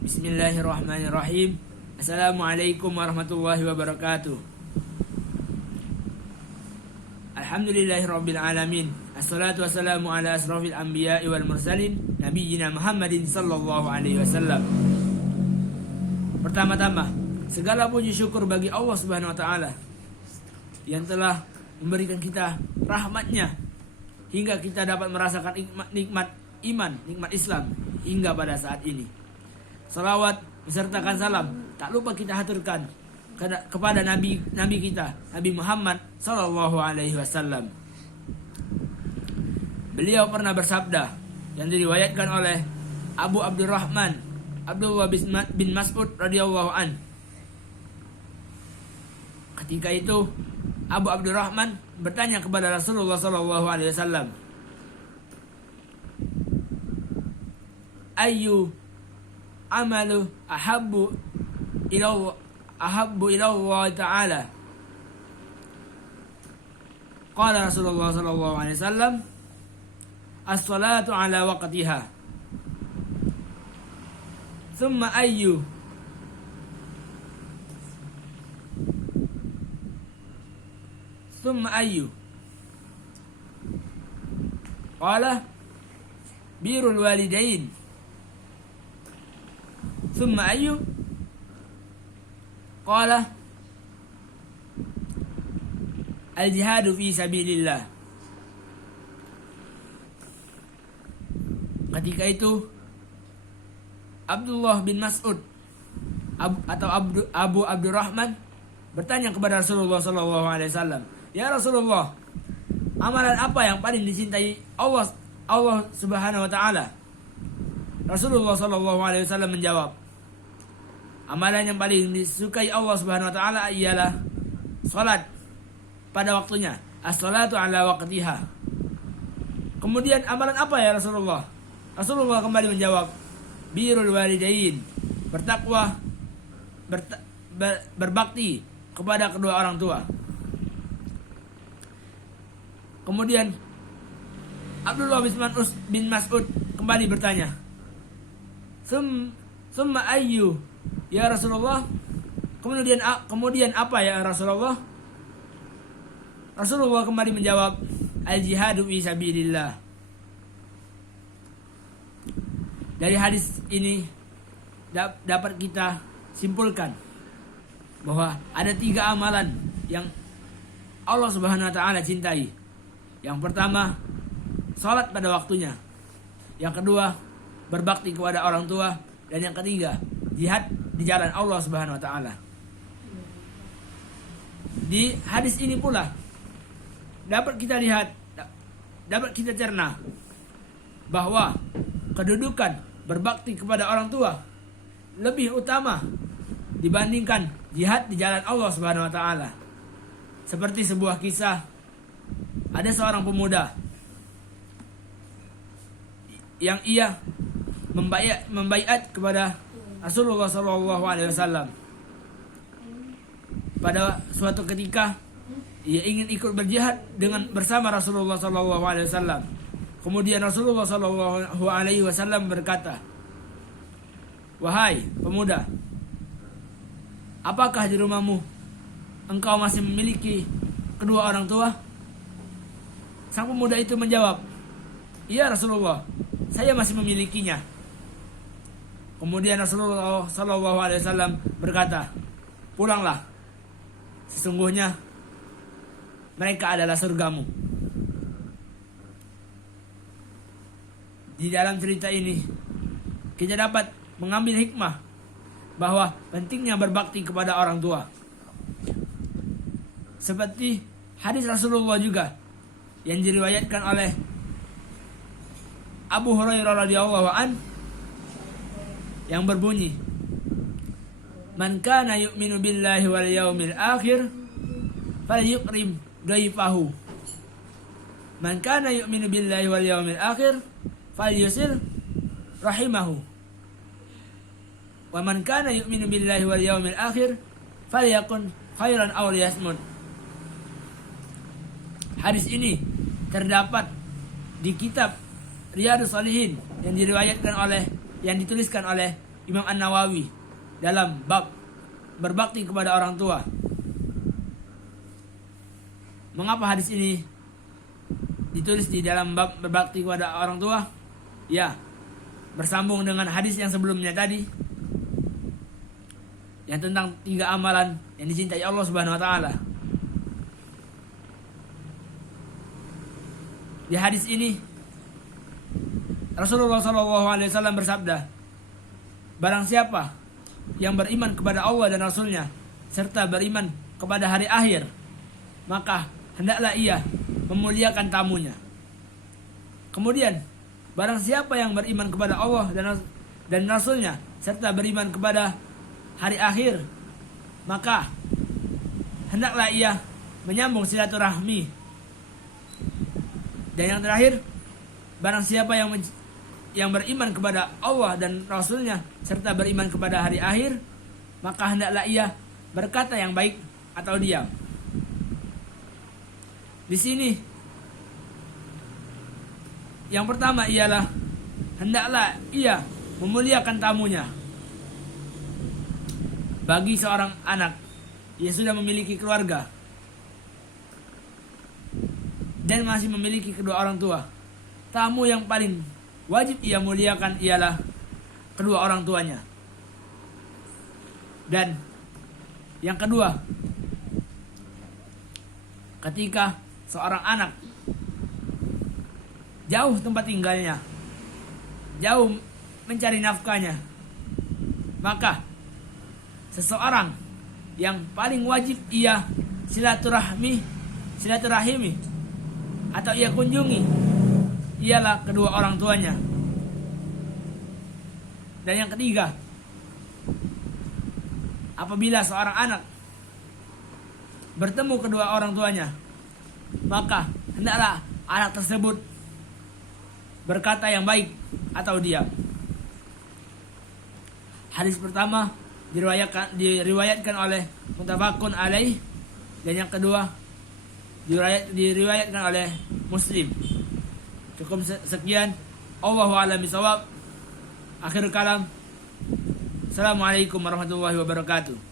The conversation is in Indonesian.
Bismillahirrahmanirrahim. Assalamualaikum warahmatullahi wabarakatuh. Alhamdulillahirabbil alamin. Assalatu wassalamu ala asrofil anbiya'i wal mursalin nabiyyina Muhammadin sallallahu alaihi wasallam. Pertama-tama, segala puji syukur bagi Allah Subhanahu wa taala yang telah memberikan kita rahmatnya hingga kita dapat merasakan nikmat iman, nikmat Islam hingga pada saat ini. Salawat besertakan salam tak lupa kita haturkan kepada Nabi kita, Nabi Muhammad sallallahu alaihi wasallam. Beliau pernah bersabda yang diriwayatkan oleh Abu Abdurrahman Abdullah bin Mas'ud radhiyallahu an. Ketika itu Abu Abdurrahman bertanya kepada Rasulullah sallallahu alaihi wasallam, "Ayyu amalu ahabbu ila Allah ta'ala?" Qala Rasulullah sallallahu alaihi wasallam, "As-salatu ala waqtiha." Thumma ayyu? Thumma ayyu? Qala birrul walidain. Thumma ayyu? Qala al-jihadu fi sabilillah. Ketika itu Abdullah bin Mas'ud atau Abu Abdurrahman bertanya kepada Rasulullah sallallahu alaihi wasallam, "Ya Rasulullah, amalan apa yang paling dicintai Allah Subhanahu wa taala?" Rasulullah sallallahu alaihi wasallam menjawab, "Amalan yang paling disukai Allah Subhanahu wa taala ialah salat pada waktunya, as-salatu ala waqtiha." Kemudian amalan apa ya Rasulullah? Rasulullah kembali menjawab, birrul walidain, bertakwa, berbakti kepada kedua orang tua. Kemudian Abdullah bin Mas'ud kembali bertanya, "Summa ayyu ya Rasulullah?" Kemudian apa ya Rasulullah? Rasulullah kembali menjawab, al-jihadu fi sabilillah. Dari hadis ini dapat kita simpulkan bahwa ada 3 amalan yang Allah Subhanahu wa taala cintai. Yang pertama, salat pada waktunya. Yang kedua, berbakti kepada orang tua, dan yang ketiga, jihad di jalan Allah Subhanahu wa taala. Di hadis ini pula dapat kita lihat, dapat kita cerna bahwa kedudukan berbakti kepada orang tua lebih utama dibandingkan jihad di jalan Allah Subhanahu wa taala. Seperti sebuah kisah, ada seorang pemuda yang ia membaiat kepada Rasulullah sallallahu alaihi wasallam. Pada suatu ketika ia ingin ikut berjihad bersama Rasulullah sallallahu alaihi wasallam. Kemudian Rasulullah sallallahu alaihi wasallam berkata, "Wahai pemuda, apakah di rumahmu engkau masih memiliki kedua orang tua?" Sang pemuda itu menjawab, "Iya Rasulullah, saya masih memilikinya." Kemudian Rasulullah sallallahu alaihi wasallam berkata, "Pulanglah. Sesungguhnya mereka adalah surgamu." Di dalam cerita ini kita dapat mengambil hikmah bahwa pentingnya berbakti kepada orang tua. Seperti hadis Rasulullah juga yang diriwayatkan oleh Abu Hurairah radhiyallahu an yang berbunyi, "Man kana yu'minu billahi wal yaumil akhir falyukrim dhaifahu. Man kana yu'minu billahi wal yaumil akhir falyusil rahimahu. Wa man kana yu'minu billahi wal yaumil akhir falyakun khairan aw liyasmut." Hadis ini terdapat di kitab Riyadhus Shalihin yang dituliskan oleh Imam An-Nawawi dalam bab berbakti kepada orang tua. Mengapa hadis ini ditulis di dalam bab berbakti kepada orang tua? Ya, bersambung dengan hadis yang sebelumnya tadi, yang tentang 3 amalan yang dicintai Allah Subhanahu wa taala. Di hadis ini Rasulullah SAW bersabda, barang siapa yang beriman kepada Allah dan Rasulnya serta beriman kepada hari akhir, maka hendaklah ia memuliakan tamunya. Kemudian, barang siapa yang beriman kepada Allah dan Rasulnya serta beriman kepada hari akhir, maka hendaklah ia menyambung silaturahmi. Dan yang terakhir, barang siapa yang beriman kepada Allah dan Rasulnya serta beriman kepada hari akhir, maka hendaklah ia berkata yang baik atau diam. Di sini yang pertama ialah hendaklah ia memuliakan tamunya. Bagi seorang anak yang sudah memiliki keluarga dan masih memiliki kedua orang tua, tamu yang paling wajib ia muliakan ialah kedua orang tuanya. Dan yang kedua, ketika seorang anak jauh tempat tinggalnya, jauh mencari nafkahnya, maka seseorang yang paling wajib ia silaturahimi atau ia kunjungi ialah kedua orang tuanya. Dan yang ketiga, apabila seorang anak bertemu kedua orang tuanya, maka hendaklah anak tersebut berkata yang baik atau diam. Hadis pertama diriwayatkan oleh muttafaqun alaih, dan yang kedua diriwayatkan oleh Muslim. Cukup sekian. Allahu a'lam bishawab. Akhir kalam. Assalamualaikum warahmatullahi wabarakatuh.